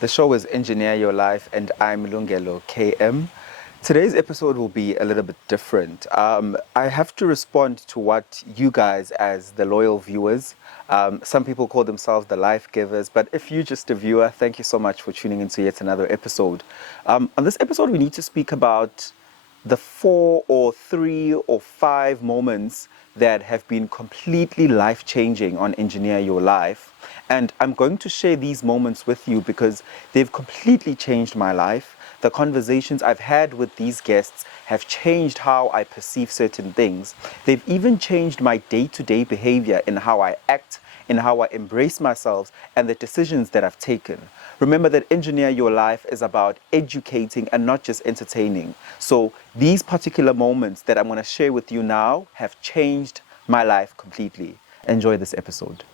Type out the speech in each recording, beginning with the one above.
The show is Engineer Your Life, and I'm Lungelo, KM. Today's episode will be a little bit different. I have to respond to what you guys, as the loyal viewers, some people call themselves the life givers, but if you're just a viewer, thank you so much for tuning into yet another episode. On this episode, we need to speak about the 4 or 3 or 5 moments that have been completely life-changing on Engineer Your Life. And I'm going to share these moments with you because they've completely changed my life. The conversations I've had with these guests have changed how I perceive certain things. They've even changed my day-to-day behavior in how I act, in how I embrace myself, and the decisions that I've taken. Remember that Engineer Your Life is about educating and not just entertaining. So these particular moments that I'm going to share with you now have changed my life completely. Enjoy this episode.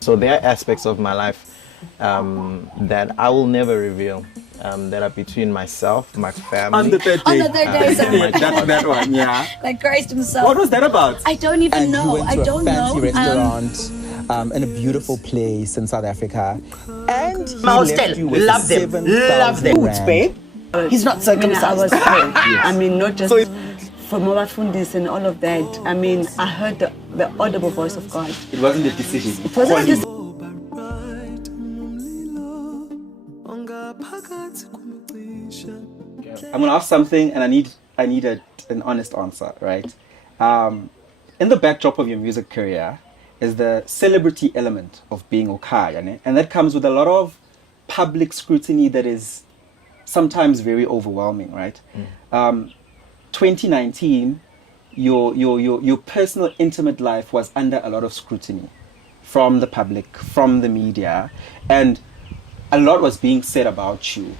So there are aspects of my life that I will never reveal, that are between myself, my family. On the third On day. the third day, sorry. that one, yeah. Like Christ himself. What was that about? I don't even And know. you went to I don't a fancy know. restaurant in a beautiful place in South Africa, and he Hostel, left you with love them, 7,000 rand. babe. He's not circumcised. I was told, I mean, not just from Mabafundis and all of that. I mean, I heard the audible voice of God. It wasn't a decision. It wasn't just I'm going to ask something, and I need an honest answer, right? In the backdrop of your music career is the celebrity element of being Okaya, ne? And that comes with a lot of public scrutiny that is sometimes very overwhelming, right? 2019, your personal, intimate life was under a lot of scrutiny from the public, from the media, and a lot was being said about you.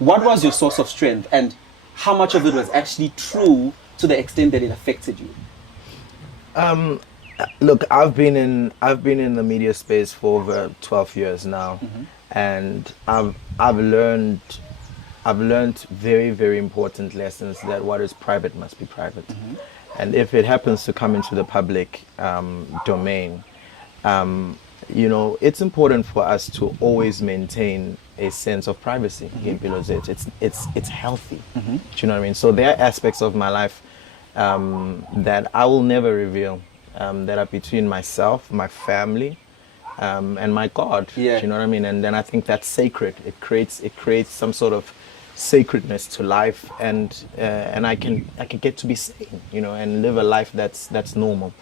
What was your source of strength, and how much of it was actually true to the extent that it affected you? Look, I've been in the media space for over 12 years now, and I've learned very, very important lessons that what is private must be private, and if it happens to come into the public domain, it's important for us to always maintain a sense of privacy. It's healthy. Do you know what I mean? So there are aspects of my life that I will never reveal, that are between myself, my family, and my God. Yeah. Do you know what I mean? And then I think that's sacred. It creates some sort of sacredness to life, and I can get to be sane, and live a life that's normal.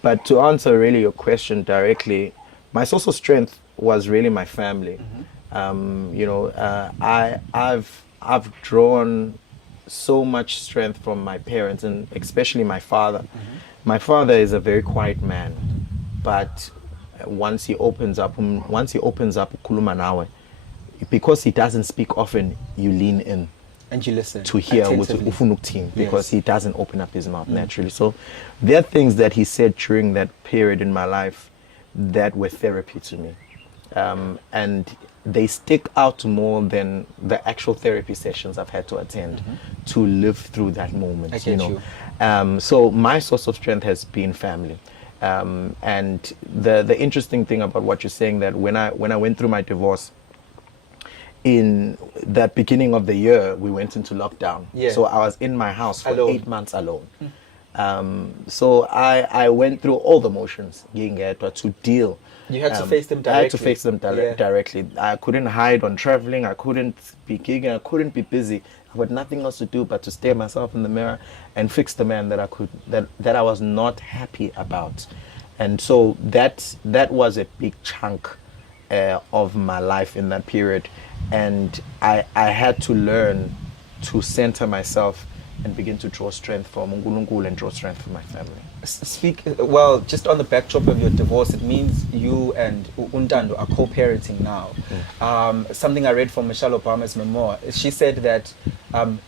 But to answer really your question directly, my source of strength was really my family. I've drawn so much strength from my parents, and especially my father. My father is a very quiet man, but once he opens up ukhuluma nawe, because he doesn't speak often, you lean in And you listen to hear what attentively. ufuna ukuthini, because Yes. he doesn't open up his mouth naturally. So there are things that he said during that period in my life that were therapy to me, and they stick out more than the actual therapy sessions I've had to attend to live through that moment. I get you. So my source of strength has been family, and the interesting thing about what you're saying, that when I went through my divorce, in that beginning of the year, we went into lockdown. Yeah. So I was in my house for Alone. 8 months alone. So I went through all the motions to deal. You had to face them I had to directly. face them Yeah. directly. I couldn't hide on traveling. I couldn't be gigging. I couldn't be busy. I had nothing else to do but to stare myself in the mirror and fix the man that I was not happy about. And so that was a big chunk of my life in that period. And I had to learn to center myself and begin to draw strength from uNkulunkulu and draw strength from my family. Well, just on the backdrop of your divorce, it means you and Untando are co-parenting now. Something I read from Michelle Obama's memoir, she said that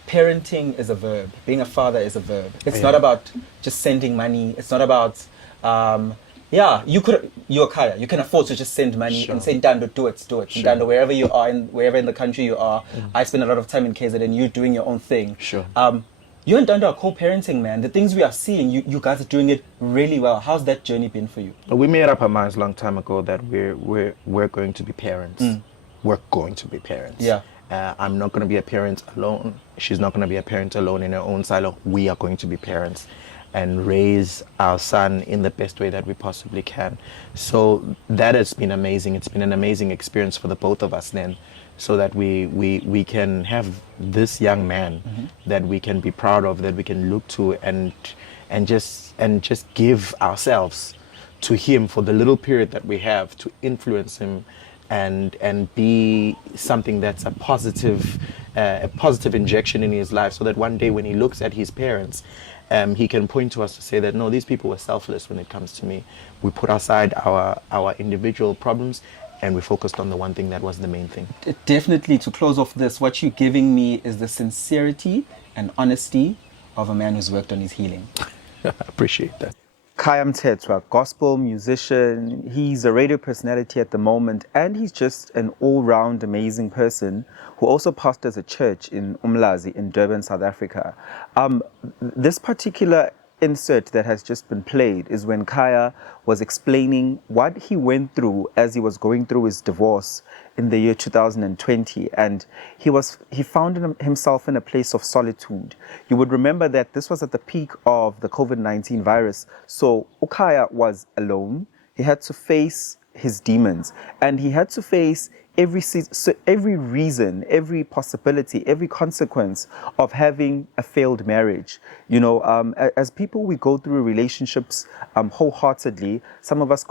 parenting is a verb. Being a father is a verb. It's not about just sending money. It's not about you're Kaya. You can afford to just send money and say, Ntando, do it. Sure. Ntando, wherever you are, wherever in the country you are, I spend a lot of time in KZN, you're doing your own thing. Sure. You and Ntando are co-parenting, man. The things we are seeing, you guys are doing it really well. How's that journey been for you? We made up our minds a long time ago that we're going to be parents. we're going to be parents. Yeah. I'm not going to be a parent alone. She's not going to be a parent alone in her own silo. We are going to be parents and raise our son in the best way that we possibly can. So that has been amazing. It's been an amazing experience for the both of us then, so that we can have this young man that we can be proud of, that we can look to and just give ourselves to him for the little period that we have to influence him and be something that's a positive injection in his life, so that one day when he looks at his parents, he can point to us to say that, no, these people were selfless when it comes to me. We put aside our individual problems and we focused on the one thing that was the main thing. Definitely, to close off this, what you're giving me is the sincerity and honesty of a man who's worked on his healing. I appreciate that. Khaya Mthethwa, gospel musician. He's a radio personality at the moment, and he's just an all-round amazing person who also pastors a church in Umlazi in Durban, South Africa. This particular insert that has just been played is when Khaya was explaining what he went through as he was going through his divorce in the year 2020, and he found himself in a place of solitude. You would remember that this was at the peak of the COVID-19 virus, so Khaya was alone. He had to face his demons, and he had to face every reason, every possibility, every consequence of having a failed marriage. You know, as people, we go through relationships wholeheartedly. Some of us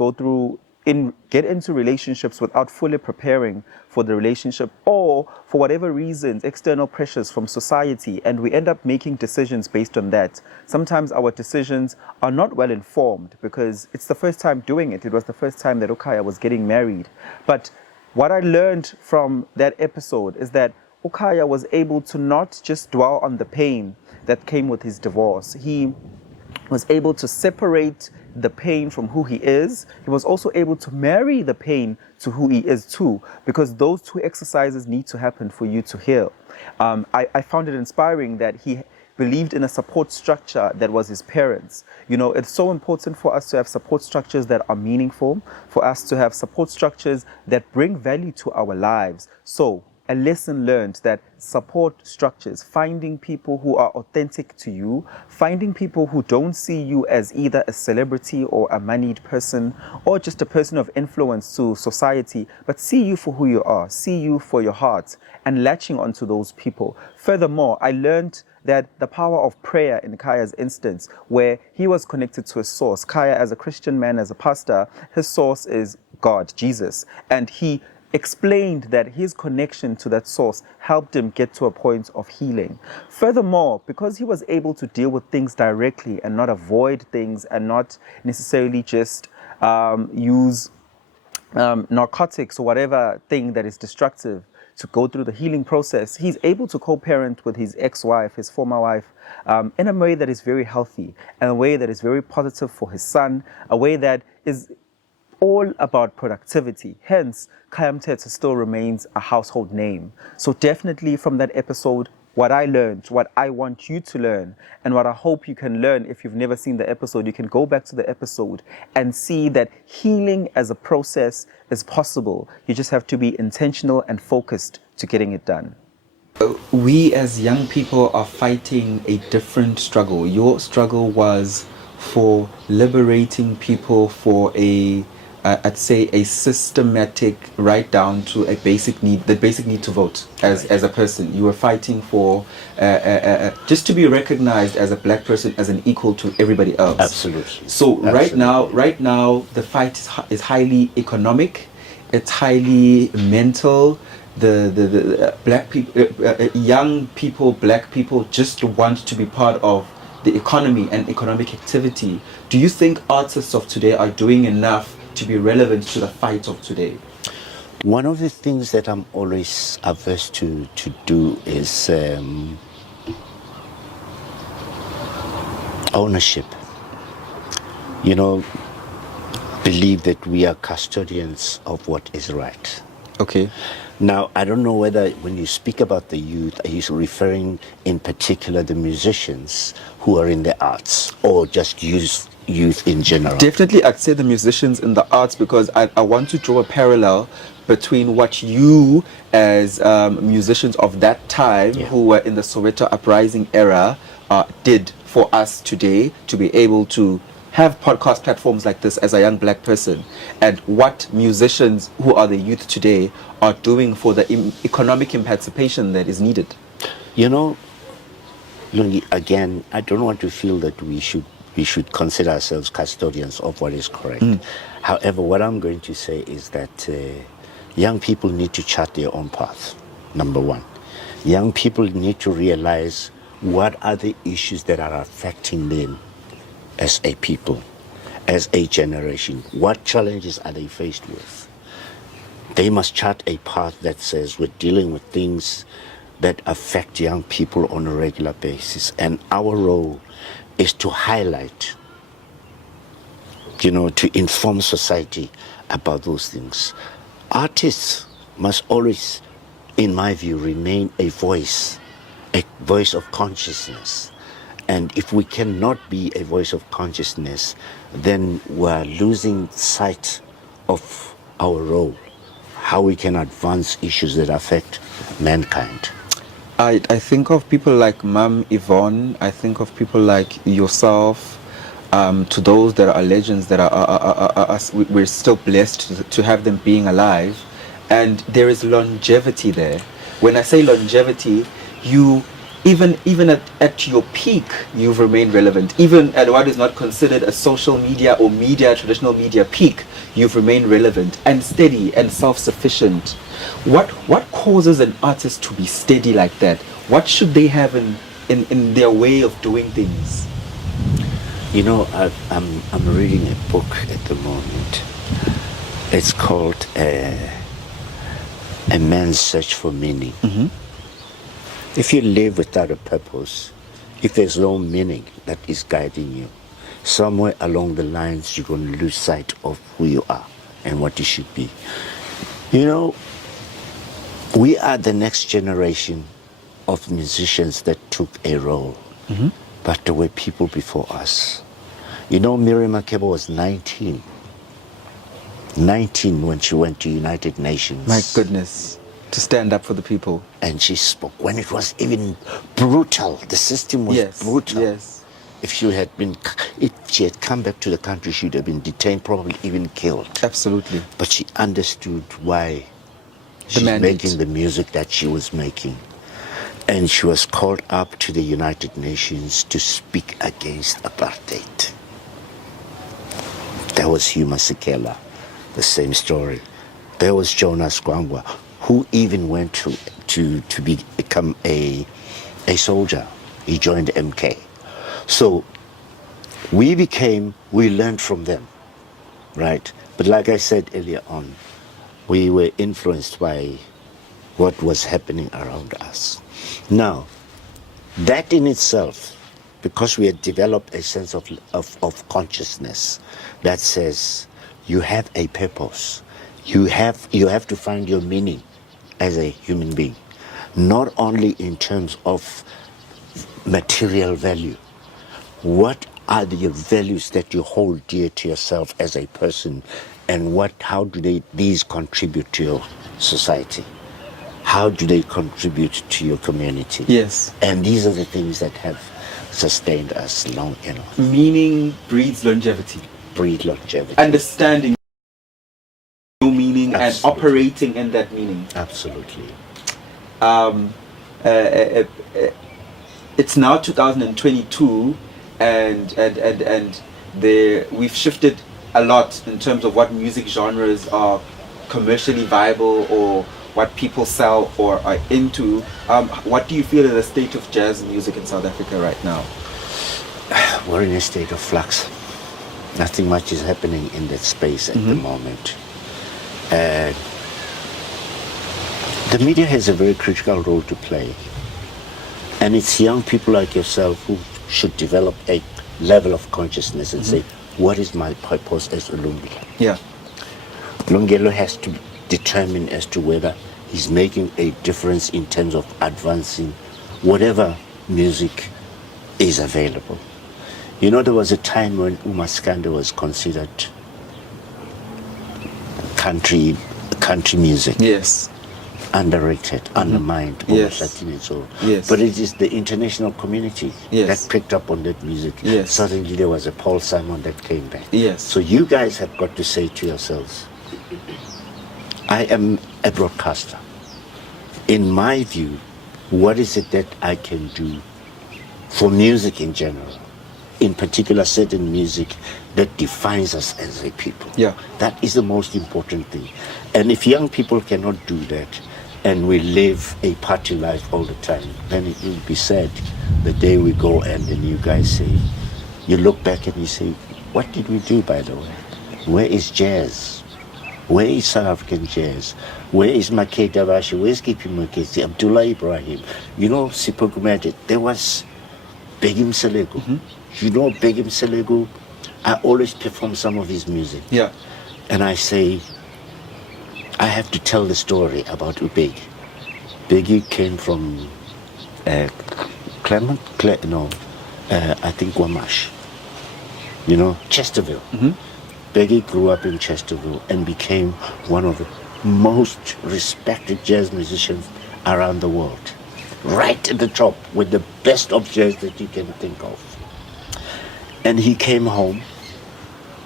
get into relationships without fully preparing for the relationship, or for whatever reasons, external pressures from society, and we end up making decisions based on that. Sometimes our decisions are not well informed because it's the first time doing it. It was the first time that Khaya was getting married. But what I learned from that episode is that Khaya was able to not just dwell on the pain that came with his divorce. He was able to separate the pain from who he is. He was also able to marry the pain to who he is too, because those two exercises need to happen for you to heal. I found it inspiring that he believed in a support structure that was his parents. You know, it's so important for us to have support structures that are meaningful, for us to have support structures that bring value to our lives. So a lesson learned that support structures, finding people who are authentic to you, finding people who don't see you as either a celebrity or a moneyed person or just a person of influence to society, but see you for who you are, see you for your heart, and latching onto those people. Furthermore, I learned that the power of prayer in Khaya's instance, where he was connected to a source. Khaya, as a Christian man, as a pastor, his source is God, Jesus, and he explained that his connection to that source helped him get to a point of healing. Furthermore, because he was able to deal with things directly and not avoid things and not necessarily just use narcotics or whatever thing that is destructive to go through the healing process, he's able to co-parent with his ex-wife, his former wife, in a way that is very healthy, and a way that is very positive for his son, a way that is all about productivity. Hence, Khaya Mthethwa still remains a household name. So definitely from that episode, what I learned, what I want you to learn, and what I hope you can learn if you've never seen the episode, you can go back to the episode and see that healing as a process is possible. You just have to be intentional and focused to getting it done. We as young people are fighting a different struggle. Your struggle was for liberating people for I'd say a systematic right down to a basic need, the basic need to vote as a person. You were fighting for just to be recognized as a black person as an equal to everybody else. Absolutely. So Absolutely. right now the fight is highly economic, it's highly mental. The black people, young people, black people just want to be part of the economy and economic activity. Do you think artists of today are doing enough to be relevant to the fight of today? One of the things that I'm always averse to do is ownership. You know, believe that we are custodians of what is right. Okay. Now, I don't know whether when you speak about the youth, are you referring in particular the musicians who are in the arts, or just youth in general? Definitely, I'd say the musicians in the arts, because I want to draw a parallel between what you as musicians of that time who were in the Soweto uprising era did for us today to be able to have podcast platforms like this as a young black person, and what musicians who are the youth today are doing for the economic emancipation that is needed? You know, Lungi, again, I don't want to feel that we should consider ourselves custodians of what is correct. However, what I'm going to say is that young people need to chart their own path, number one. Young people need to realize what are the issues that are affecting them as a people, as a generation. What challenges are they faced with? They must chart a path that says we're dealing with things that affect young people on a regular basis. And our role is to highlight, to inform society about those things. Artists must always, in my view, remain a voice of consciousness. And if we cannot be a voice of consciousness, then we're losing sight of our role, how we can advance issues that affect mankind. I think of people like Mam Yvonne, I think of people like yourself, to those that are legends that we're still blessed to have them being alive. And there is longevity there. When I say longevity, you even at your peak, you've remained relevant. Even at what is not considered a social media or traditional media peak, you've remained relevant and steady and self-sufficient. What causes an artist to be steady like that? What should they have in their way of doing things? I'm reading a book at the moment. It's called A Man's Search for Meaning. Mm-hmm. If you live without a purpose, if there's no meaning that is guiding you, somewhere along the lines you're going to lose sight of who you are and what you should be. We are the next generation of musicians that took a role, but there were people before us. Miriam Makeba was 19 when she went to United Nations. My goodness. To stand up for the people. And she spoke when it was even brutal. The system was brutal. Yes. If she had come back to the country, she would have been detained, probably even killed. Absolutely. But she understood why she's making the music that she was making. And she was called up to the United Nations to speak against apartheid. There was Hugh Masekela, the same story. There was Jonas Gwangwa, who even went to become a soldier. He joined MK. So we learned from them, right? But like I said earlier on, we were influenced by what was happening around us. Now, that in itself, because we had developed a sense of consciousness that says you have a purpose, you have to find your meaning as a human being, not only in terms of material value. What are the values that you hold dear to yourself as a person, and how do these contribute to your society? How do they contribute to your community? Yes. And these are the things that have sustained us long enough. Meaning breeds longevity. Breed longevity. Understanding your meaning. Absolutely. And operating in that meaning. Absolutely. It's now 2022, and we've shifted a lot in terms of what music genres are commercially viable or what people sell or are into. What do you feel is the state of jazz music in South Africa right now? We're in a state of flux. Nothing much is happening in that space at the moment. The media has a very critical role to play. And it's young people like yourself who should develop a level of consciousness and say, what is my purpose as a Lungelo? Yeah. Lungelo has to determine as to whether he's making a difference in terms of advancing whatever music is available. There was a time when Umaskanda was considered country music. Yes. Underrated, undermined, almost Yes. 13 years old. Yes. But it is the international community Yes. that picked up on that music. Yes. Suddenly there was a Paul Simon that came back. Yes. So you guys have got to say to yourselves, I am a broadcaster. In my view, what is it that I can do for music in general? In particular, certain music that defines us as a people. Yeah. That is the most important thing. And if young people cannot do that, and we live a party life all the time, then it will be sad the day we go and then you guys say, you look back and you say, what did we do, by the way? Where is jazz? Where is South African jazz? Where is Makeda Dabashi? Where's Kipi Mukesi? Abdullah Ibrahim? You know, Sipokumete. There was Begim Selegu. You know Begim Selegu? I always perform some of his music. Yeah. And I say, I have to tell the story about Ubeg. Begi came from Clement? I think Wamash. You know, Chesterville. Begi grew up in Chesterville and became one of the most respected jazz musicians around the world. Right at the top with the best of jazz that you can think of. And he came home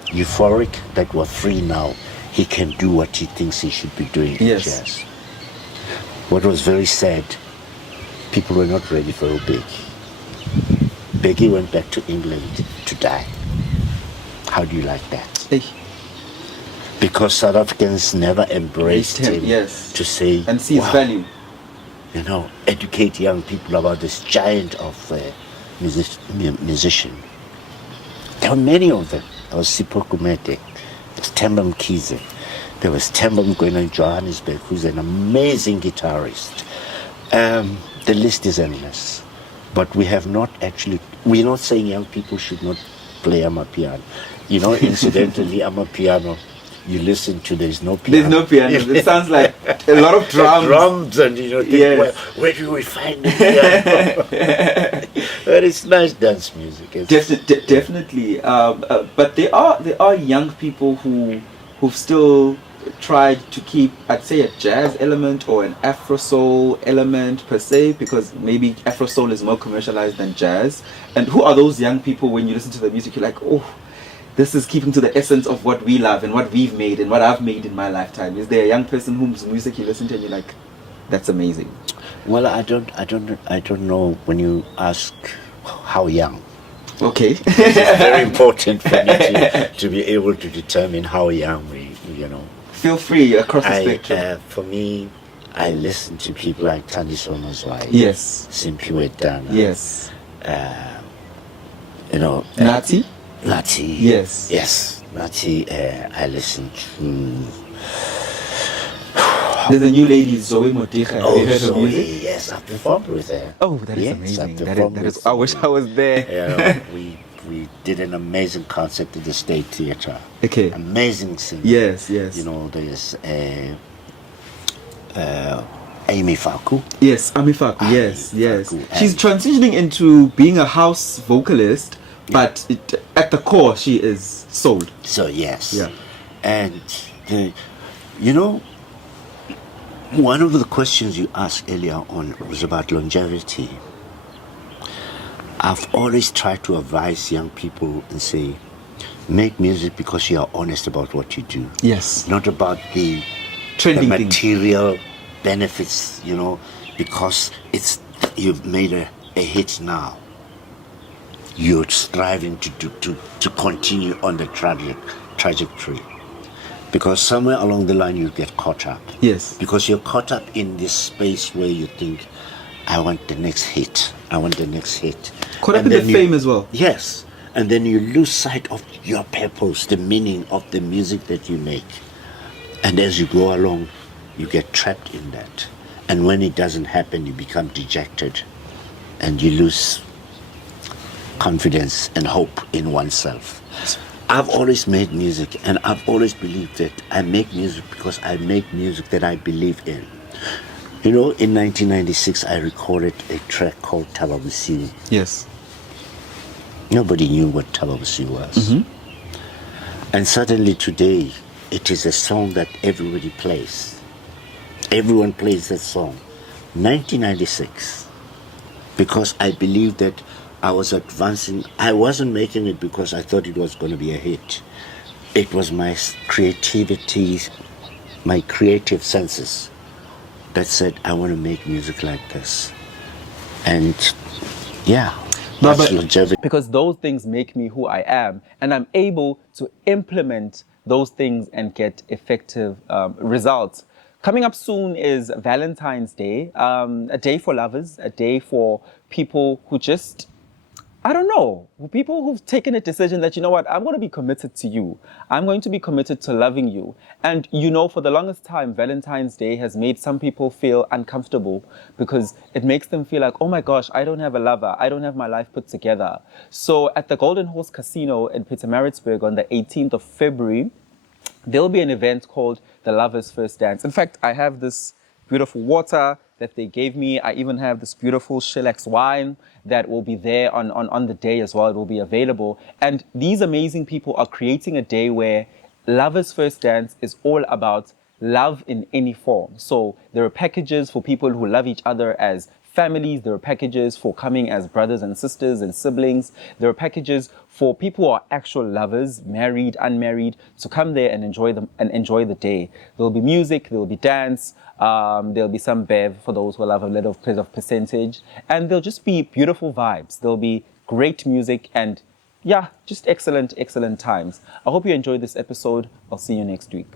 euphoric that we're free now. He can do what he thinks he should be doing in Yes. jazz. What was very sad, people were not ready for Ubegi. Begi went back to England to die. How do you like that? Hey. Because South Africans never embraced him Yes. to say, And see his wow, value. you know, educate young people about this giant of musician. There were many of them. There was Sipho Kumete, there was Themba Mkhize, there was Themba Mgwena in Johannesburg, who's an amazing guitarist. The list is endless. But we have not actually, we're not saying young people should not play amapiano. You know, incidentally, amapiano, you listen to, there's no piano. There's no piano. It sounds like a lot of drums. Drums and you know, think, Yes. where do we find the piano? But it's nice dance music. It's, Definitely. But there are young people who've still tried to keep, I'd say, a jazz element or an Afro soul element per se, because maybe Afro soul is more commercialized than jazz. And who are those young people when you listen to the music, you're like, oh, this is keeping to the essence of what we love and what we've made and what I've made in my lifetime? Is there a young person whose music you listen to and you're like, that's amazing? well, I don't know when you ask how young. Okay. It's very important for me to be able to determine how young we, you know. Feel free across the spectrum. For me, I listen to people like Tandi Somazwai. Yes. Simpiwe Dana. Yes. You know. Nazi? Nazi. Yes. Yes. Nazi. I listen to. There's a new lady, Zoe Moticha. Have Oh, you heard her music? Zoe. Yes, I performed with her. Oh, that is Yes, amazing. I've That performed is, with I wish Zoe. I was there. Yeah, we did an amazing concert at the State Theatre. Okay. Amazing singer. Yes, yes. You know, there's Amy Faku. Yes, Amifaku. Yes, Amy yes. Faku, She's and- transitioning into being a house vocalist, but at the core, she is soul. So yes. Yeah. And you know, one of the questions you asked earlier on was about longevity. I've always tried to advise young people and say, make music because you are honest about what you do. Yes. Not about the Trending thing. material benefits, you know, because you've made a hit now. You're striving to continue on the trajectory. Because somewhere along the line you get caught up. Yes. Because you're caught up in this space where you think, I want the next hit. I want the next hit. Caught up And in the then you- fame as well. Yes. And then you lose sight of your purpose, the meaning of the music that you make. And as you go along, you get trapped in that. And when it doesn't happen, you become dejected. And you lose confidence and hope in oneself. I've always made music, and I've always believed that I make music because I make music that I believe in. You know, in 1996, I recorded a track called Tababusi. Yes. Nobody knew what Tababusi was. And suddenly today, it is a song that everybody plays. Everyone plays that song. 1996. Because I believed that I was advancing. I wasn't making it because I thought it was going to be a hit. It was my creativity, my creative senses that said, I want to make music like this. And yeah, No, that's but longevity. because those things make me who I am, and I'm able to implement those things and get effective results. Coming up soon is Valentine's Day, a day for lovers, a day for people who just, I don't know, people who've taken a decision that, you know what, I'm going to be committed to you. I'm going to be committed to loving you. And, you know, for the longest time, Valentine's Day has made some people feel uncomfortable because it makes them feel like, oh my gosh, I don't have a lover. I don't have my life put together. So at the Golden Horse Casino in Pietermaritzburg on the 18th of February, there'll be an event called the Lovers First Dance. In fact, I have this beautiful water that they gave me. I even have this beautiful Shellax wine that will be there on the day as well. It will be available. And these amazing people are creating a day where Lovers First Dance is all about love in any form. So there are packages for people who love each other as families. There are packages for coming as brothers and sisters and siblings. There are packages for people who are actual lovers, married, unmarried, to come there and enjoy the day. There'll be music, there'll be dance, there'll be some bev for those who love a little bit of percentage, and there'll just be beautiful vibes. There'll be great music and yeah, just excellent times. I hope you enjoyed this episode. I'll see you next week.